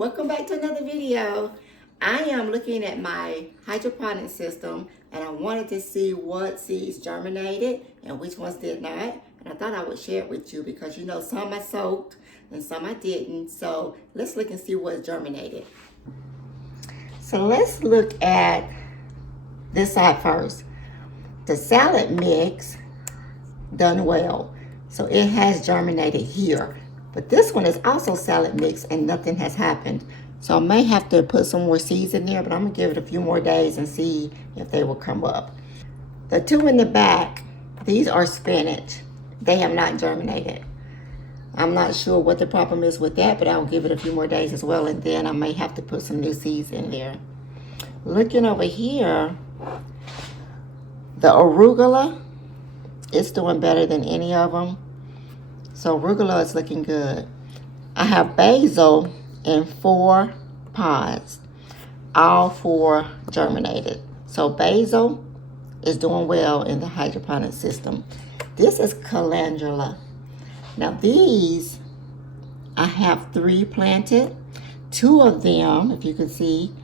Welcome back to another video. I am looking at my hydroponic system and I wanted to see what seeds germinated and which ones did not. And I thought I would share it with you because you know some I soaked and some I didn't. So let's look and see what germinated. So let's look at this side first. The salad mix done well. So it has germinated here. But this one is also salad mix and nothing has happened. So I may have to put some more seeds in there, but I'm gonna give it a few more days and see if they will come up. The two in the back, these are spinach. They have not germinated. I'm not sure what the problem is with that, but I'll give it a few more days as well, and then I may have to put some new seeds in there. Looking over here, the arugula, it's doing better than any of them. So arugula is looking good. I have basil in 4 pods. All 4 germinated. So basil is doing well in the hydroponic system. This is calendula. Now these, I have 3 planted. 2 of them, if you can see,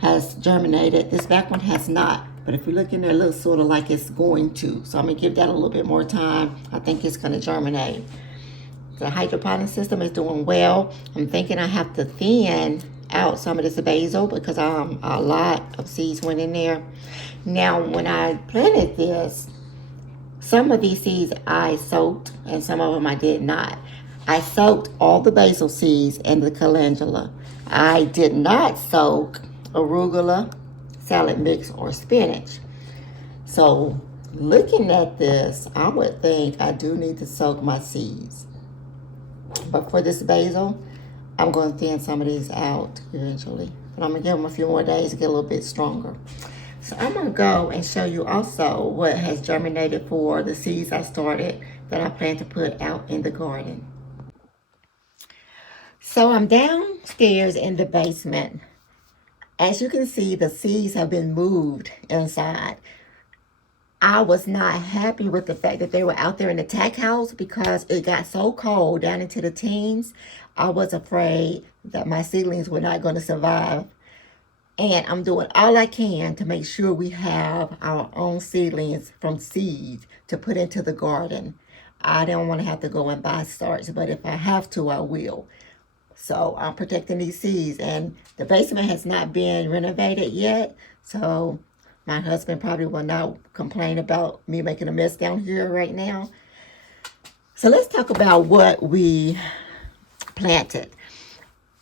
has germinated. This back one has not. But if you look in there, it looks sort of like it's going to. So I'm going to give that a little bit more time. I think it's going to germinate. The hydroponic system is doing well. I'm thinking I have to thin out some of this basil because a lot of seeds went in there. Now, when I planted this, some of these seeds I soaked and some of them I did not. I soaked all the basil seeds and the calendula. I did not soak arugula, salad mix, or spinach. So looking at this, I would think I do need to soak my seeds. But for this basil, I'm going to thin some of these out eventually. But I'm going to give them a few more days to get a little bit stronger. So I'm going to go and show you also what has germinated for the seeds I started that I plan to put out in the garden. So I'm downstairs in the basement. As you can see, the seeds have been moved inside. I was not happy with the fact that they were out there in the tack house because it got so cold down into the teens. I was afraid that my seedlings were not going to survive. And I'm doing all I can to make sure we have our own seedlings from seed to put into the garden. I don't want to have to go and buy starts, but if I have to, I will. So I'm protecting these seeds, and the basement has not been renovated yet. So my husband probably will not complain about me making a mess down here right now. So let's talk about what we planted.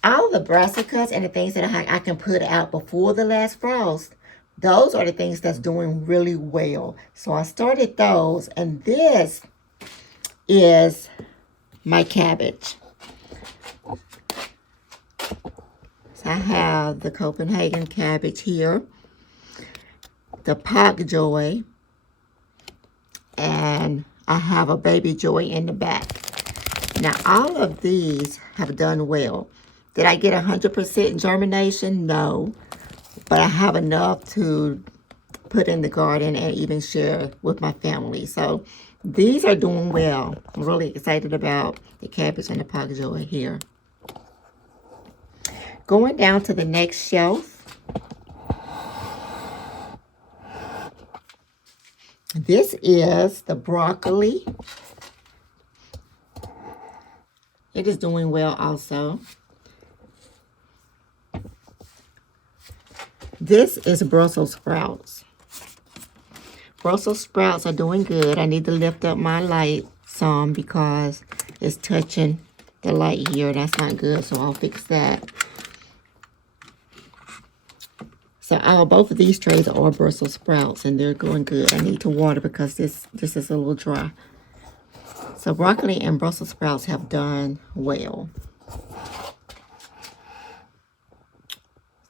All the brassicas and the things that I can put out before the last frost, those are the things that's doing really well. So I started those, and this is my cabbage. So I have the Copenhagen cabbage here, the pak joy, and I have a baby joy in the back. Now all of these have done well. Did I get 100% germination? No, but I have enough to put in the garden and even share with my family. So these are doing well. I'm really excited about the cabbage and the pak joy here. Going down to the next shelf, this is the broccoli. It is doing well also. This is Brussels sprouts. Brussels sprouts are doing good. I need to lift up my light some because it's touching the light here. That's not good, so I'll fix that. So both of these trays are Brussels sprouts, and they're going good. I need to water because this is a little dry. So broccoli and Brussels sprouts have done well.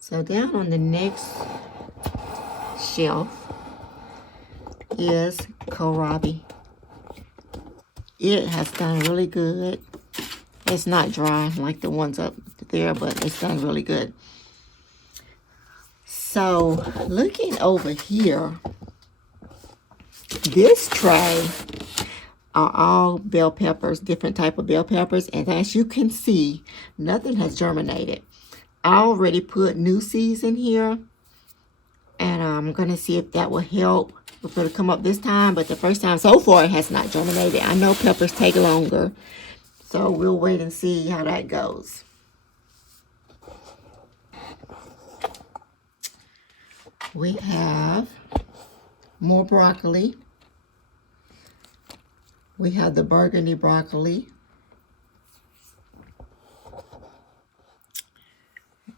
So down on the next shelf is kohlrabi. It has done really good. It's not dry like the ones up there, but it's done really good. So looking over here, this tray are all bell peppers, different type of bell peppers. And as you can see, nothing has germinated. I already put new seeds in here, and I'm going to see if that will help for it to come up this time. But the first time so far, it has not germinated. I know peppers take longer, so we'll wait and see how that goes. We have more broccoli. We have the burgundy broccoli.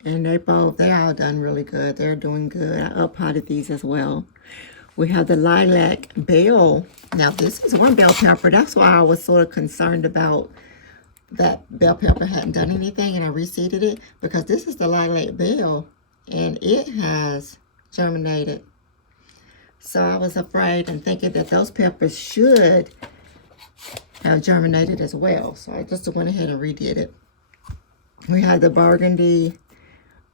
And they're all done really good. They're doing good. I up-potted these as well. We have the lilac bell. Now, this is one bell pepper. That's why I was sort of concerned about that bell pepper hadn't done anything, and I reseeded it, because this is the lilac bell, and it has germinated. So I was afraid and thinking that those peppers should have germinated as well. So I just went ahead and redid it. We have the burgundy,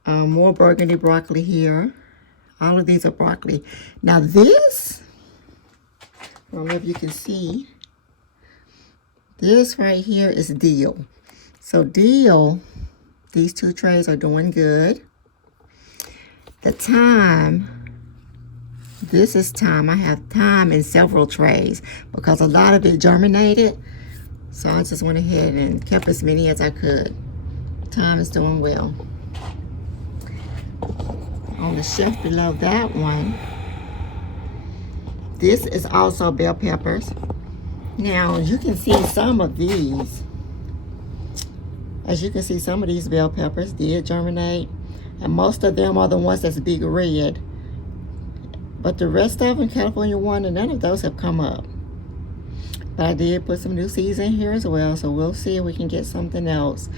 more burgundy broccoli here. All of these are broccoli. Now this, I don't know if you can see, this right here is dill. So dill, these two trays are doing good. The thyme, this is thyme. I have thyme in several trays because a lot of it germinated. So I just went ahead and kept as many as I could. Thyme is doing well. On the shelf below that one, this is also bell peppers. Now you can see some of these. As you can see, some of these bell peppers did germinate, and most of them are the ones that's big red. But the rest of them, California one, and none of those have come up. But I did put some new seeds in here as well, so we'll see if we can get something else.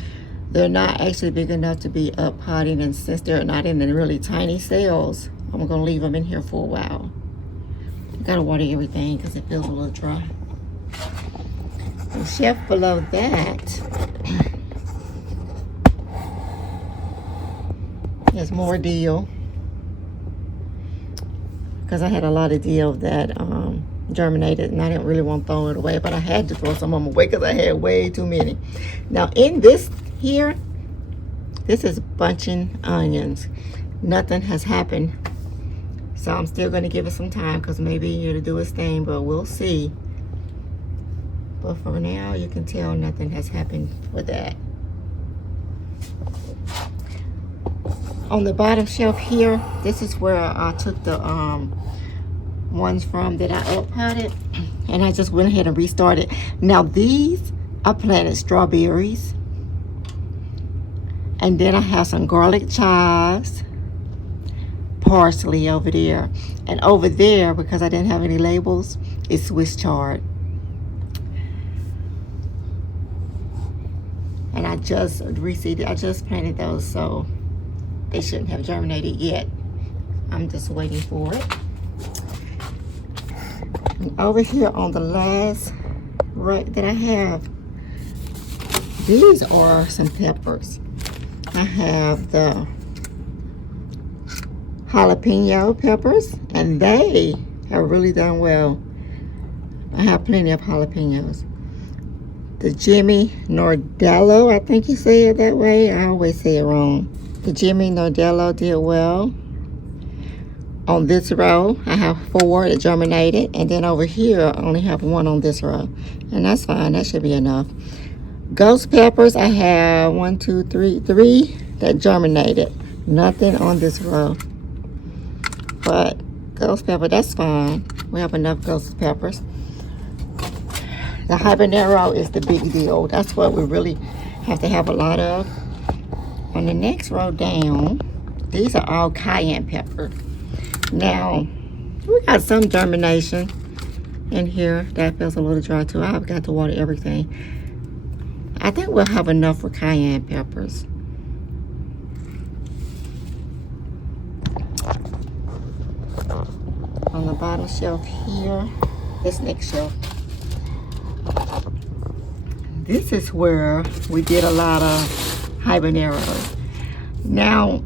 They're not actually big enough to be up potting, and since they're not in the really tiny cells, I'm going to leave them in here for a while. I got to water everything because it feels a little dry. The shelf below that is more dill, because I had a lot of dill that germinated, and I didn't really want to throw it away, but I had to throw some of them away because I had way too many. Now in this here, this is bunching onions. Nothing has happened, so I'm still going to give it some time, because maybe it'll do its thing, but we'll see. But for now, you can tell nothing has happened with that. On the bottom shelf here, this is where I took the ones from that I up-potted, and I just went ahead and restarted. Now these, I planted strawberries, and then I have some garlic chives, parsley over there, and over there, because I didn't have any labels, is Swiss chard. And I just reseeded, I just planted those, so they shouldn't have germinated yet. I'm just waiting for it. And over here on the last rack that I have, these are some peppers. I have the jalapeno peppers, and they have really done well. I have plenty of jalapenos. The Jimmy Nordello, I think you say it that way. I always say it wrong. The Jimmy Nordello did well. On this row, I have 4 that germinated, and then over here, I only have 1 on this row. And that's fine, that should be enough. Ghost peppers, I have 1, 2, 3 that germinated. Nothing on this row. But ghost pepper, that's fine. We have enough ghost peppers. The habanero is the big deal. That's what we really have to have a lot of. On the next row down, these are all cayenne pepper. Now, we got some germination in here. That feels a little dry too. I've got to water everything. I think we'll have enough for cayenne peppers. On the bottom shelf here, this next shelf, this is where we did a lot of habaneros. Now,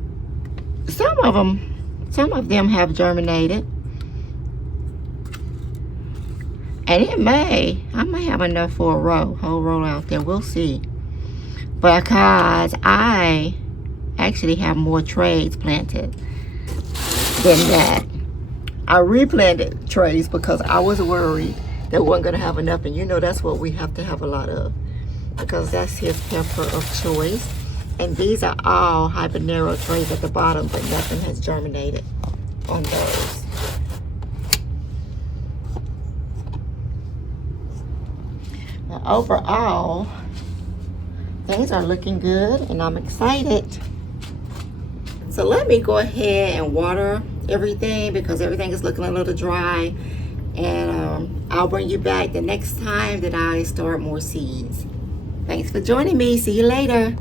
some of them have germinated, and I may have enough for a whole row out there. We'll see. Because I actually have more trays planted than that. I replanted trays because I was worried that we weren't going to have enough. And you know that's what we have to have a lot of, because that's his pepper of choice. And these are all habanero trays at the bottom, but nothing has germinated on those. Now, overall, things are looking good and I'm excited. So let me go ahead and water everything because everything is looking a little dry. And I'll bring you back the next time that I start more seeds. Thanks for joining me. See you later.